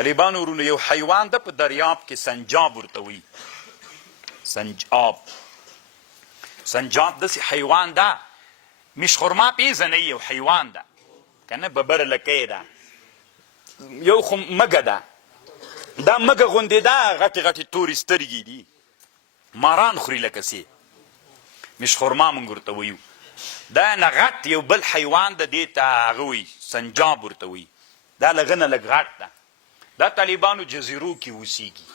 طالبانو ورونو یو حیوان ده په دریاب کې سنجاب ورته وایي. سنجاب داسې حیوان ده. میشخورما پیژنئ یو حیوان ده که نه ببره لکۍ ده، یو خو مږه ده. دا مږه غوندې ده، غټې غټې تورې سترګې دي، ماران خوري لکه سې. میشخورما مونږ ورته وایو. دا نه غټ یو بل حیوان ده، دې ته هغه وایي سنجاب ورته وایي. دا له هغه نه لږ غټ ده. دا طالبانو جزیرو کې اوسېږي،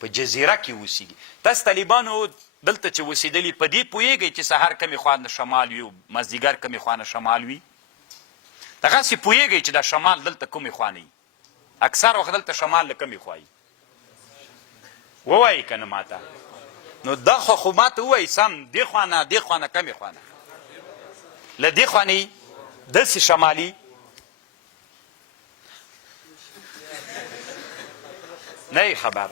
په جزیره کې اوسېږي. تاسو طالبانو دلته چې اوسېدلي په دې پوهېږئ چې سهار کمې خوا نه شمال وي او مازدیګر کمې خوا نه شمال وي؟ دغسې پوهېږئ چې دا شمال دلته کومې خوا نه وي؟ اکثر وخت دلته شمال له کومې خوا وي؟ ووایئ که نه ماته؟ نو دا خو ماته ووایئ سم، دې خوا نه دې خوا نه کمې خوا نه؟ له دې خوا نه وي داسې شمالي؟ نه خبر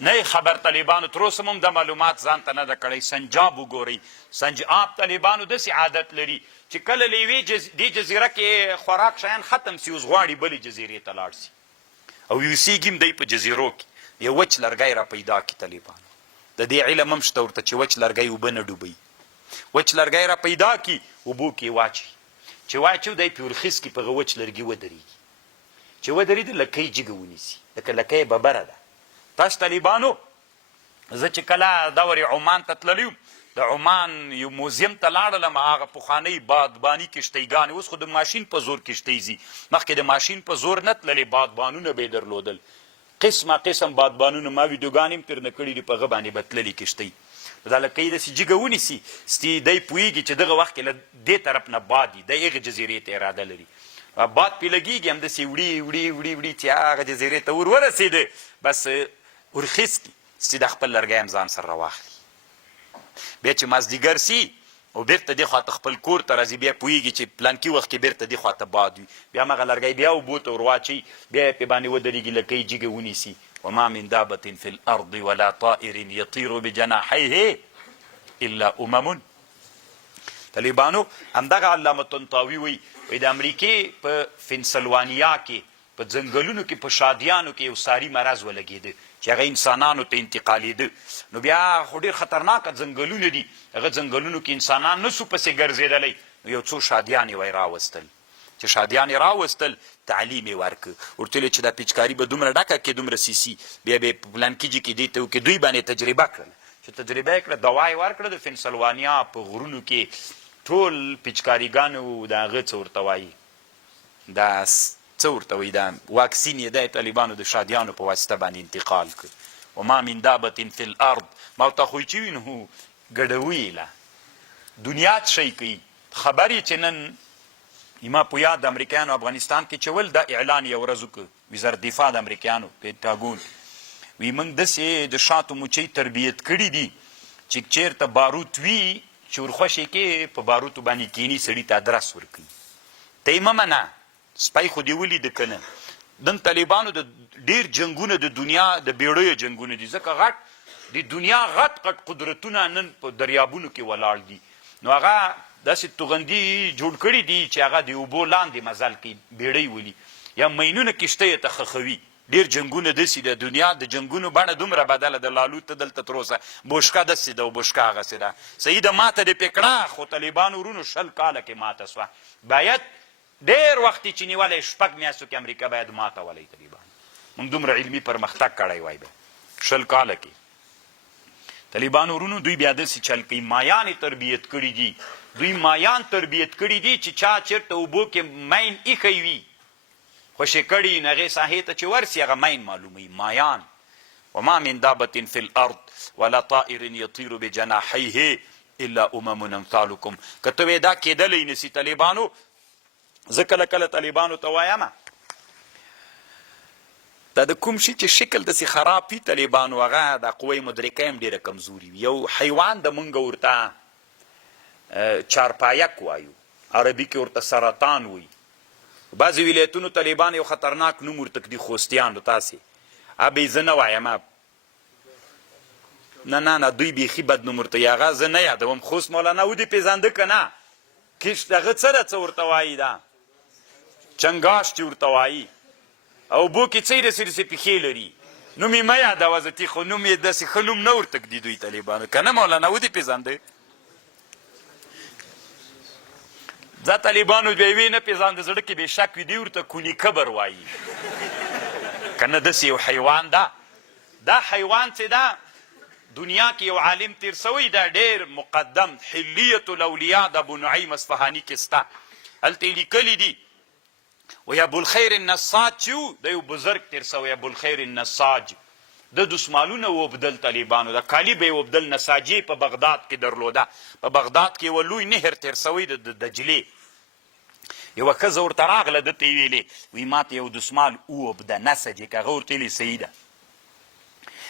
نه خبر. طالبانو تر اوسه هم د معلومات ځان ته نه ده کړی. سنجاب وګورئ. سنجاب طالبانو داسې عادت لري چې کله له یوې دې جزیره کې خوراک شیان ختم سي، اوس غواړي بلې جزیرې ته لاړ سي او اوسېږي هم دی په جزیرو کې. یو وچ لرګی را پیدا کړي طالبانو. د دې علم هم شته ورته چې وچ لرګی اوبه نه ډوبوي. وچ لرګی را پیدا کړي، اوبو کې واچوي. چې واچو دی په ورخیز کې په هغه وچ لرګي ودرېږي. چې ودرېده لکۍ جګه ونیسي، لکه لکۍ ببره ده. تاسو طالبانو زه چې کله دورې عمان ته تللی یم، د عمان یو موزیم ته لاړلم، هغه پخوانۍ بادباني کښتۍ اوس خو د ماشین په زور کښتۍ ځي. مخکې د ماشین په زور نه تللې، بادبانونه به یې درلودل، قسمه قسم بادبانونه. ما ویډیوګانې هم ترنه کړي دي، په هغه باندې به تللې کښتۍ. دا لکۍ داسې جګه ونیسي، دی پوهېږي چې دغه وخت کې له دې طرف نه باد وي، دی هغې جزیرې ته اراده لري. باد پې لګېږي همداسې وړي وړي وړي وړي چې هغه جزیرې ته ور ورسېده، بس ورخیز کړي، سیده خپل لرګی هم ځان سره راواخلي. بیا چې مازدیګر سي او بیرته دې خواته خپل کور ته راځي، بیا پوهېږي چې پلانکي وخت کې بیرته دې خواته باد وي، بیا همغه لرګی بیا اوبو ته ور واچوي، بیا یې پې باندې ودرېږي، لکۍ جګه ونیسي. وما من دابة في الأرض ولا طائر يطير بجناحيه إلا أمم. طالبانو همدغه علامه طنطاوي وایي د امریکې په فنسلوانیا کې په ځنګلونو کې په شادیانو کې یو ساري مرض ولګېده چې هغه انسانانو ته انتقالېده. نو بیا خو ډېر خطرناکه ځنګلونه دي، هغه ځنګلونو کې انسانان نسو پسې ګرځېدلی. نو یو څو شادیان یې وایي راوستل، چې شادیان یې راوستل، تعلیم یې ورکړه، ورته ویل چې دا پیچکاري به دومره ډکه کې دومره سیسي. بیا به یې په پلانکي کې دې ته وکړي، دوی باندې تجربه کړله. چې تجربه یې کړه، دوا یې ورکړه. د فنسلوانیا په غرونو کې ټول پیچکاریګانو د هغه څه ورته وایي، دا څه ورته وایي، دا واکسین یې دی طالبانو د شادیانو په واسطه باندې انتقال کړ. وما من دابة في الارض، ما ورته خو چې وینو ګډوي له دنیا څه شی کوي. خبرې چې نن ما په یاد د امریکایانو افغانستان کې چول، دا اعلان یې ورځ وکړ وزارت دفاع د امریکایانو پینټاګون، وی موږ داسې د شاتو مچۍ تربیت کړي دي چې چېرته باروت وي چې ورخوشې کې په باروتو باندې کینی سړي ته ادرس ورکوي. ته یې مه منه، سپی خو دې ولیده که نه. نن طالبانو د ډېر جنګونه د دنیا د بیړیو جنګونه دي، ځکه غټ د دنیا غټ غټ قدرتونه نن په دریابونو کې ولاړ دي. نو هغه داسې توغندي جوړ کړي دي چې هغه د اوبو لاندې مزل کوي، بیړۍ ولي یا مینونه کښتیو ته خښوي. ډېر جنګونه داسې د دنیا د جنګونو بڼه دومره بدله ده. لالوت ته دلته تر اوسه بوشکه داسې ده او بوشکه هغسې ده. صحیح ده، ماته دې پکړه، خو طالبانو ورونو 20 کاله کې ماته سوه. باید ډېر وخت چې نیولی 6 میاشتو کې امریکا باید ماته ولی طالبان. موږ دومره علمي پرمختګ کړی وای به 20 کاله کې. طالبانو ورونو دوی بیا داسې چل کوي، مایان یې تربیت کړي دي. دوی مایان تربیت کړي دي چې چا چېرته اوبو کې مین ایښی وي، خوشې کړي نو هغې ساحې ته چې ورسي هغه مین معلوموي، مایان. وما من دابة في الارض ولا طائر يطير بجناحيه الا امم امثالكم. که ته وایې دا کېدلی نسي طالبانو، زه کله کله طالبانو ته وایم دا د کوم شي چې شکل داسې خراب وي طالبانو، هغه د قوې مدرکه هم ډېره کمزوري وي. یو حیوان د مونږ ورته چارپایک وایو، عربي کې ورته سرطان وایي. بعضې ولایتونو طالبان یو خطرناک نوم ورته کړي، خوستیانو. تاسې ابې زه نه وایم، نه دوی بیخي بد نوم ورته یي، هغه زه نه یادوم. خوست مولانا ودې پېژانده که نه؟ کښت هغه څه ده څه ورته وایي، دا چنګاش چې ورته وایي. او بو کې څه رسې پښې لري. نوم یې مه یادوه زتي، خو نوم یې داسې ښه نوم نه ورته ږدي دوی طالبانو، که نه مولانا ودې پېژانده؟ دا طالبانو بیا یې نه پېژانده، زړه کې بې شک وي، دوی ورته کوني کبر وایي که نه. داسې یو حیوان ده. دا حیوان چې ده دنیا کې یو عالم تیر سوی ده ډېر مقدم، حلیة الاولیاء د ابو نعیم اصفهاني کې سته، هلته یې لیکلي دي وی ابوالخیر النساج چې و د یو بزرګ تیر سوی ابوالخیر النساج، د دسمالونه وبدل طالبانو، د کالي به یې وبدل، نساجي په بغداد کې درلوده. په بغداد کې یوه لوی نهر تیر سوی د دجلې، یوه ښځه ورته راغله، ده ته یې ویلې وی ما ته یو دسمال ووبده نسج یې که هغه ورته ویلې صحیح ده.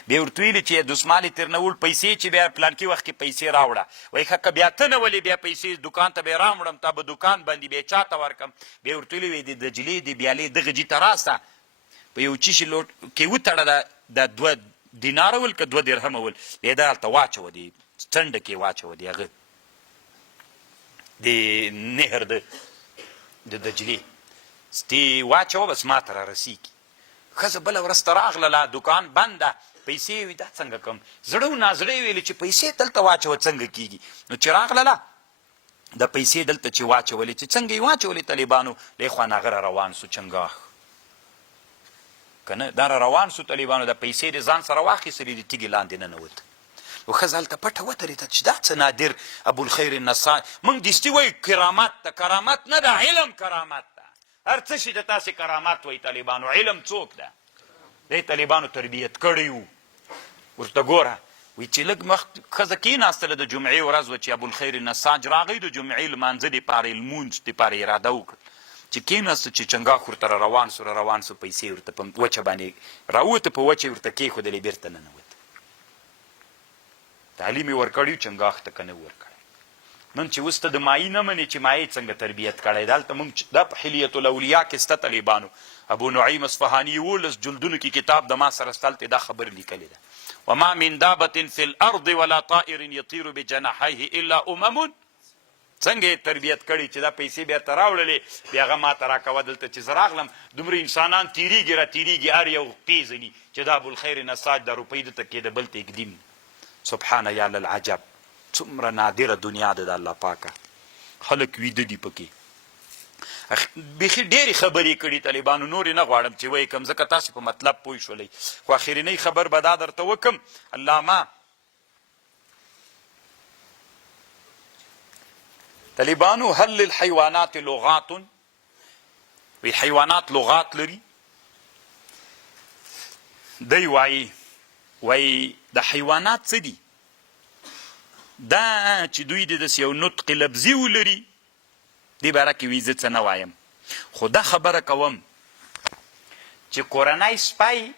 بیا ورته ویلې چې دسمال یې ترې نه وړ پیسې چې بیا پلانکي وخت کې پیسې راوړه. وایي ښه که بیا ته نه ولې بیا پیسې دکان ته به یې راوړم، تا به دکان باندې بیا چا ته ورکړم. بیا ورته ویلې وایي د دجلې د بیالې دغه جي ته راسه، په یو چیشي لوټ کې وتړه، د 2 دیناره ول که 2 درهمه ول، بیا یې دا هلته واچوه، د څنډه کې واچوه د هغه د نهر د دجلې ستې واچوه، بس ما ته رارسېږي. ښځه بله ورځ ته راغلله، دکان بند ده، پیسې وي دا څنګه کم، زړه و نازړه یې ویلې چې پیسې دلته واچوه څنګه کېږي. نو چې راغلله د پیسې دلته چې واچولې، چې څنګه یې واچولې طالبانو، لی خوا هغه را روان سو چنګاښ، که نه دا را روان سو طالبانو، د پیسې د ځان سره واخیستلې، د تیږې لاندې ننوت. نو ښځه هلته پټه ودرېده چې دا څه نادر ابوالخیر النساج. موږ دستي وایو کرامت ده، کرامت نه ده، علم کرامت ده. هر څه شي د تاسې کرامت وایي طالبانو. علم څوک ده؟ دی طالبانو تربیت کړی و. ورته ګوره وایي چې لږ مخ ښځه کېناستله، د جمعې ورځ وه چې ابوالخیر النساج راغی، د جمعې لمانځه دپاره یې لمونځ دپاره اراده وکړه. چې کېناسته چې چنګاښ ورته را روان سو، پیسې ورته په وچه باندې راووته، په وچه یې ورته کېښودلې، بېرته ننوت. تعلیم یې ورکړی چنګاښ ته که نه ورکړی. نن چې اوس ته د مایي نه منې چې مایې څنګه تربیت کړی، دلته موږ دا په حلیة الاولیاء کې سته طالبانو. ابو نعیم اصفهاني 11 جلدونو کې کتاب د ما سره سته، هلته دا خبر لیکلې ده، وما من دابة في الارض ولا طائر يطير بجناحيه الا امم. څنګه یې تربیت کړي چې دا پیسې بیا ته راوړلې، بیا هغه ما ته راکوه. دلته چې زه راغلم دومره انسانان تیریږي را تیریږي، هر یو پیژني چې دا ابوالخیر نساج دا روپۍ دلته کېده، بل ته ږدي. سبحانه یا للعجب، څومره نادره دنیا ده د الله پاکه. خلک ویده دي پکې. بیخي ډېرې خبرې کړي طالبانو، نورې نه غواړم چې وایي کم، ځکه تاسې په مطلب پوه شولئ. خو اخرنۍ خبر به دا درته وکړم، علامه طالبانو هل للحیوانات لغات، وی حیوانات لغات لري. دی وایي د حیوانات څه دي؟ دا چې دوی د داسې یو نطق لفظي ولري، دې باره کې وایي زه څه نه وایم، خو دا خبره کوم چې کورنی سپی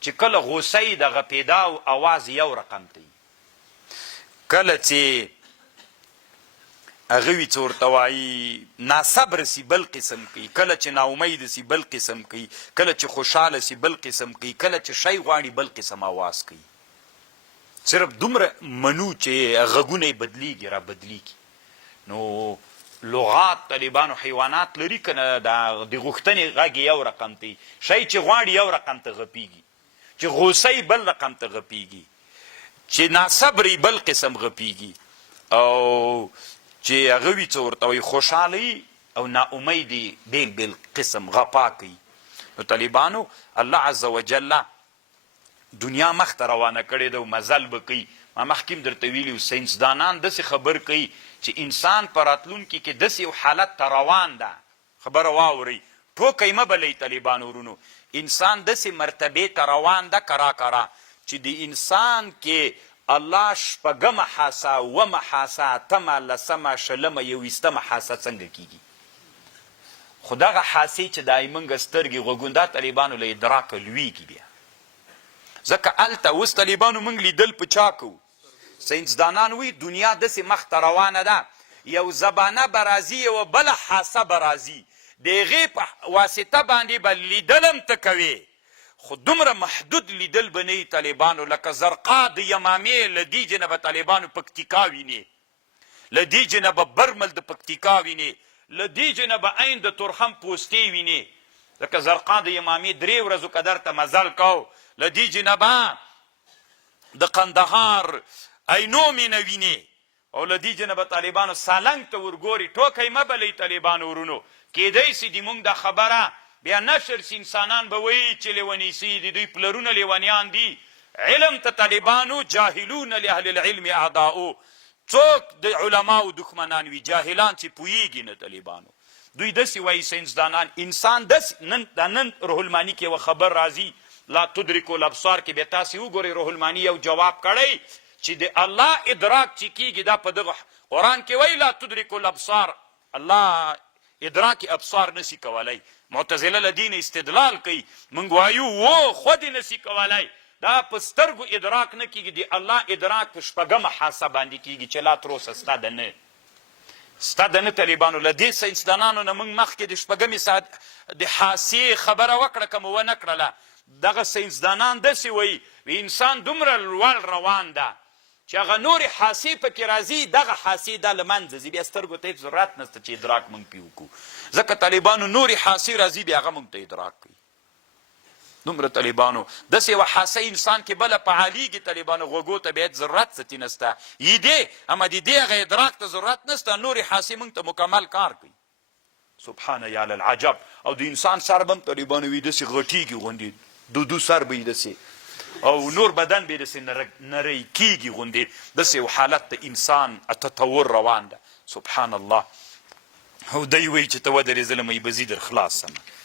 چې کله غوسه یي د غپېدا او اواز یو رقم ته وي، کله چې هغه وي څه ورته وایي ناصبره سي بل قسم کوي، کله چې ناامیده سي بل قسم کوي، کله چې خوشحاله سي بل قسم کوي، کله چې شی غواړي بل قسم اواز کوي. صرف دومره منو چې غږونه یې بدلیږي را بدلیږي. نو لغات طالبانو حیوانات لري که نه؟ د غوښتنې غږ یو رقم ته، شی چې غواړي یو رقم ته غپېږي، چې غوسه یې بل رقم ته غپېږي، چې ناصبر یې بل قسم غپېږي، او چې هغه وي څه ورته وایي خوشحاله یي او ناامید یې بیل بیل قسم غپا کوي. نو طالبانو الله عز وجل دنیا مخ ته روانه کړې ده او مزل به کوي. ما مخکې هم درته ویلي و، ساینسدانان داسې خبر کوي چې انسان په راتلونکي کې داسې یو حالت ته روان ده. خبره واورئ، ټوکی مه بلئ طالبانو ورونو، انسان داسې مرتبې ته روان ده کرا چې د انسان کې الله شپږمه حاسه، اومه حاسه، اتمه، لسمه، شلمه، یویستمه حاسه څنګه کېږي. خو دغه حاسې چې دا یې موږ سترګې غوږونه دا طالبانو له ادراکه لویږي بیا. ځکه هلته اوس طالبانو موږ لیدل په چا کوو؟ ساینسدانان وایي دنیا داسې مخ ته روانه ده، یو زبانه به راځي، یوه بله حاسه به راځي، د هغې په واسطه باندې به لیدل هم ته کوې، خو دومره محدود لیدل به نه وي طالبانو. لکه زرقا د یمامې له دې جنه به طالبانو پکتیکا وینې، له دې جنه به برمل د پکتیکا وینې، له دې جنه به عین د تورخم پوستې وینې، ځکه زرقا د امامي 3 ورځو قدر ته مزل کو له دې جنبه د قندهار اینو مینه وینې او له دې جنبه طالبانو سالنګ ته ورګوري ټوکی مه بلئ طالبانو ورونو کیدی سي د موږ دا خبره بیا نشر سي انسانان به وایي چې لیوني سي د دوی پلرونه لیونیان دي علم ته طالبانو جاهلون لاهل العلم اعداؤ څوک د علماو دښمنان وي جاهلان چې پوهیږي نه طالبانو دوی داسې وایي ساینسدانان انسان نن روح المانی کې یوه خبر راځي لا تدرکو الابصار کې بیا تاسې وګورئ روح المانی یو جواب کړی چې د الله ادراک چې کیږي دا په دغه قرآن کې وایي لا تدرکو الابصار الله ادراک ابصار نسی کولی معتزله له دین استدلال کوي موږ وایو خود یې نسی کولی دا په سترګو ادراک نه کیږي د الله ادراک په شپږمه حاسه باندې کیږي چې لا تر اوسه ستا د نه ستا د نه طالبانو له دې ساینسدانانو نه موږ مخکې د شپږمې د حاسې خبره وکړه که مو ونه کړله دغه ساینسدانان داسې وایي انسان دومره لوړ روان ده چې هغه نورې حاسې پکې راځي دغه حاسې دا له منځه ځي بیا سترګو ته هېڅ ضرورت نشته چې ادراک موږ پې وکړو ځکه طالبانو نورې حاسې راځي بیا هغه موږ ته ادراک کوي دومره طالبانو داسې یوه حاسه انسان کې بله فعالیږي طالبانو غوږو ته بیا هېڅ ضرورت څه نشته یدې اما د دې هغه ادراک ته ضرورت نشته نورې حاسې موږ ته مکمل کار کوي سبحانه یا للعجب او د انسان سر به هم طالبانو وي داسې غټېږي غوندې دو سر به یې داسې او نور بدن به یې داسې نری کېږي غوندې داسې یو حالت د انسان تطور روان ده سبحان الله او دی وایي چې ته ودرېږه زه له میبزي در خلاص سمه